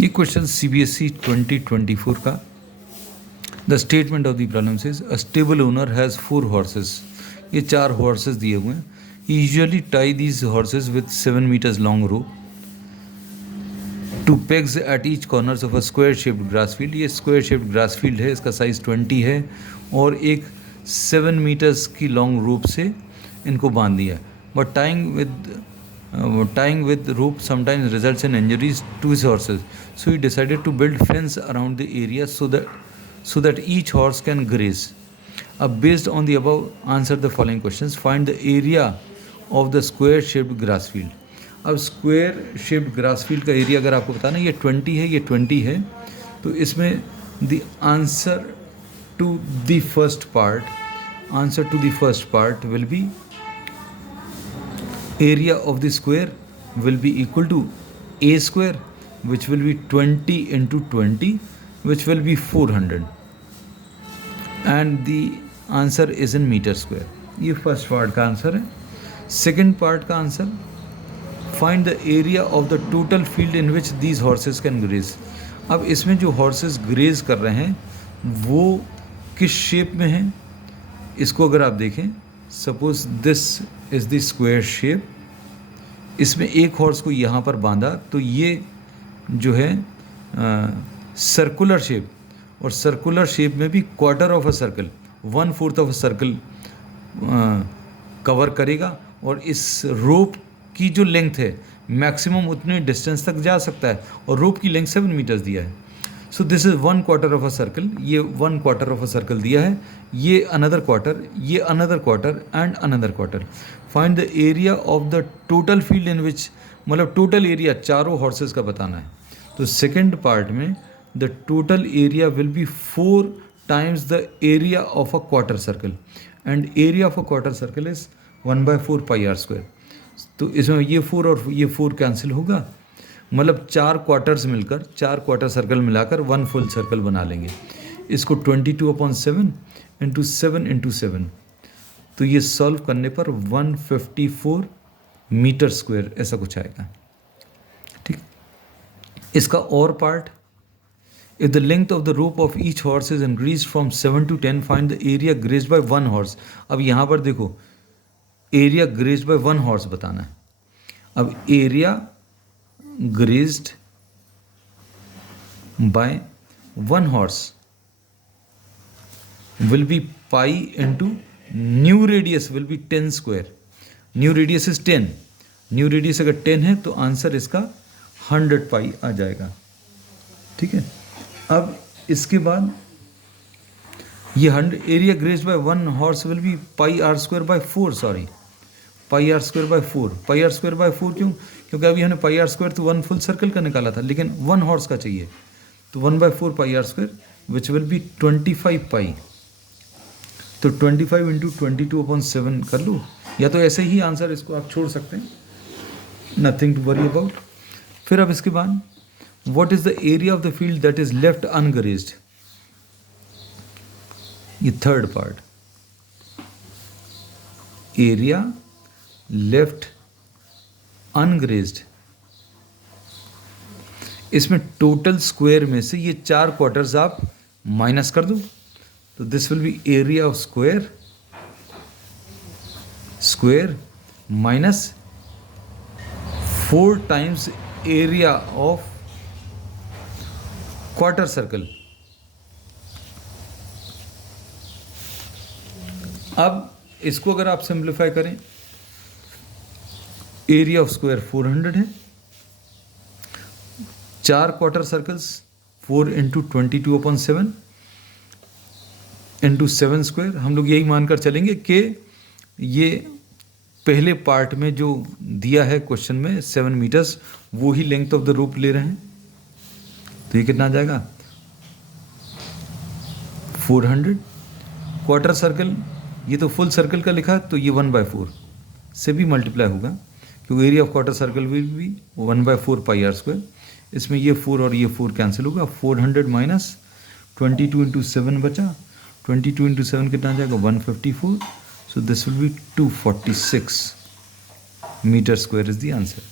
ये question CBSE 2024 का। The statement of the problem is a stable owner has 4 horses. ये 4 horses दिए हुए हैं। Usually tie these horses with 7 meters long rope to pegs at each corners of a square shaped grass field. ये square shaped grass field है, इसका size 20 है और एक 7 meters की लॉन्ग रोप से इनको बांध दिया है। But tying with rope sometimes results in injuries to his horses, so he decided to build fence around the area so that each horse can graze. Based on the above, answer the following questions. Find the area of the square shaped grass field. अब square shaped grass field का area अगर आपको बताना, ये 20 है, ये 20 है, तो इसमें the answer to the first part will be area of the square will be equal to a square, which will be 20 into 20, which will be 400, and the answer is in meter square. ये first part का answer है। Second part का answer, find the area of the total field in which these horses can graze. अब इसमें जो horses graze कर रहे हैं वो किस शेप में हैं, इसको अगर आप देखें, suppose this is the square shape, इसमें एक हॉर्स को यहाँ पर बांधा तो ये जो है सर्कुलर शेप, और सर्कुलर शेप में भी quarter of a circle, 1/4 of a circle cover करेगा, और इस रोप की जो लेंथ है मैक्सिमम उतने डिस्टेंस तक जा सकता है, और रोप की लेंथ 7 meters दिया है। So this is 1/4 of a circle, ये 1/4 ऑफ अ सर्कल दिया है, ये अनदर क्वार्टर, ये another quarter and another quarter. Find the area of the total field in which, मतलब टोटल एरिया चारों हॉर्सेस का बताना है। तो सेकेंड पार्ट में the total area will be 4 times the area of a quarter circle, and area of a quarter circle is 1/4 πr²। तो इसमें ये 4 और ये 4 कैंसिल होगा, मतलब 4 क्वार्टर्स मिलकर, 4 क्वार्टर सर्कल मिलाकर 1 फुल सर्कल बना लेंगे। इसको 22/7 इंटू 7 इंटू 7, तो ये सॉल्व करने पर 154 मीटर स्क्वायर ऐसा कुछ आएगा। ठीक, इसका और part, if the length of the rope of each horse is increase from 7 to 10, find the area grazed by 1 horse. अब यहाँ पर देखो, एरिया ग्रेज्ड बाय 1 हॉर्स बताना है। अब area grazed by 1 horse will be pi into new radius will be 10 square. New radius is 10. New radius अगर 10 है तो आंसर इसका 100 पाई आ जाएगा। ठीक है, अब इसके बाद ये 100 area grazed by 1 horse will be pi r² by 4, sorry, pi r square by 4। Pi r square by 4 क्यों? क्योंकि अभी हमने पाई आर स्क्वायर तो 1 फुल सर्कल का निकाला था, लेकिन 1 हॉर्स का चाहिए, तो 1/4 pi r square which will be 25 pi. तो 25 इंटू 22/7 कर लो, या तो ऐसे ही आंसर इसको आप छोड़ सकते हैं, नथिंग टू वरी अबाउट। फिर अब इसके बाद, what is the area of the field that is left ungrazed. ये third part, area left ungrazed, इसमें टोटल स्क्वायर में से ये 4 क्वार्टर्स आप माइनस कर दो, तो this will B area of square minus 4 times area of quarter circle. अब इसको अगर आप सिंप्लीफाई करें, एरिया ऑफ स्क्वायर 400 है, 4 quarter circles 4 into 22/7 into 7 square. हम लोग यही मानकर चलेंगे कि ये पहले पार्ट में जो दिया है क्वेश्चन में 7 meters, वो ही लेंथ ऑफ द रोप ले रहे हैं, तो ये कितना आ जाएगा 400। क्वार्टर सर्कल, ये तो फुल सर्कल का लिखा है, तो ये 1/4 से भी मल्टीप्लाई होगा, क्योंकि area of quarter circle will भी 1/4 पाई आर स्क्वायर। इसमें ये 4 और ये 4 कैंसिल होगा, 400 माइनस 22 इंटू 7 बचा, 22 इंटू 7 कितना आ जाएगा 154। So this will be 246 metre square is the answer.